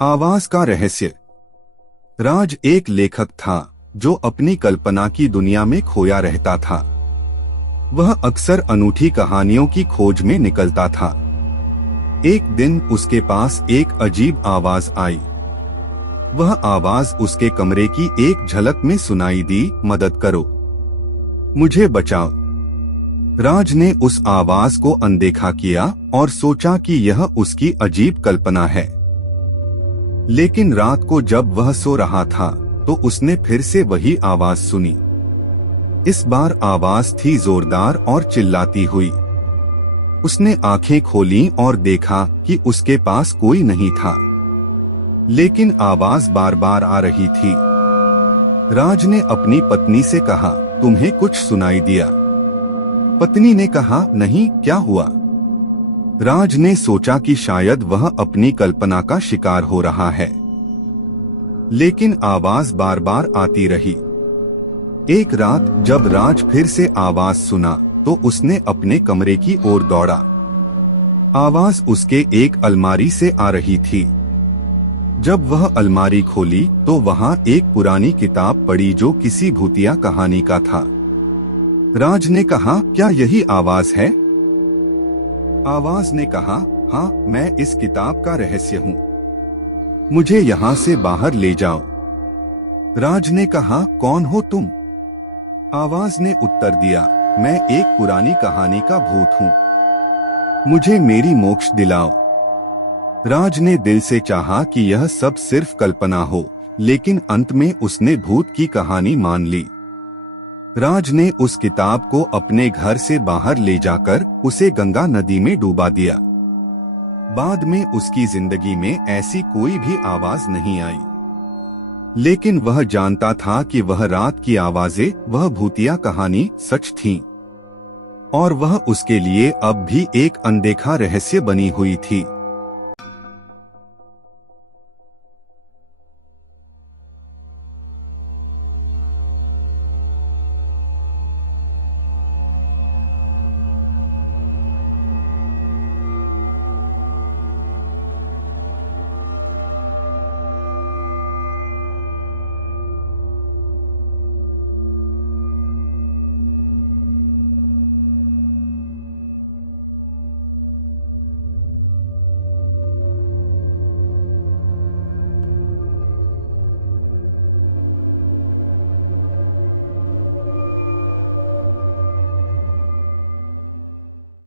आवाज का रहस्य। राज एक लेखक था जो अपनी कल्पना की दुनिया में खोया रहता था। वह अक्सर अनूठी कहानियों की खोज में निकलता था। एक दिन उसके पास एक अजीब आवाज आई। वह आवाज उसके कमरे की एक झलक में सुनाई दी, मदद करो, मुझे बचाओ। राज ने उस आवाज को अनदेखा किया और सोचा कि यह उसकी अजीब कल्पना है। लेकिन रात को जब वह सो रहा था तो उसने फिर से वही आवाज सुनी। इस बार आवाज थी जोरदार और चिल्लाती हुई। उसने आंखें खोलीं और देखा कि उसके पास कोई नहीं था, लेकिन आवाज बार बार आ रही थी। राज ने अपनी पत्नी से कहा, तुम्हें कुछ सुनाई दिया? पत्नी ने कहा, नहीं, क्या हुआ? राज ने सोचा कि शायद वह अपनी कल्पना का शिकार हो रहा है, लेकिन आवाज बार बार आती रही। एक रात जब राज फिर से आवाज सुना तो उसने अपने कमरे की ओर दौड़ा। आवाज उसके एक अलमारी से आ रही थी। जब वह अलमारी खोली तो वहां एक पुरानी किताब पड़ी जो किसी भूतिया कहानी का था। राज ने कहा, क्या यही आवाज है? आवाज ने कहा, हाँ, मैं इस किताब का रहस्य हूँ, मुझे यहाँ से बाहर ले जाओ। राज ने कहा, कौन हो तुम? आवाज ने उत्तर दिया, मैं एक पुरानी कहानी का भूत हूँ, मुझे मेरी मोक्ष दिलाओ। राज ने दिल से चाहा कि यह सब सिर्फ कल्पना हो, लेकिन अंत में उसने भूत की कहानी मान ली। राज ने उस किताब को अपने घर से बाहर ले जाकर उसे गंगा नदी में डूबा दिया। बाद में उसकी जिंदगी में ऐसी कोई भी आवाज नहीं आई, लेकिन वह जानता था कि वह रात की आवाजें, वह भूतिया कहानी सच थीं, और वह उसके लिए अब भी एक अनदेखा रहस्य बनी हुई थी।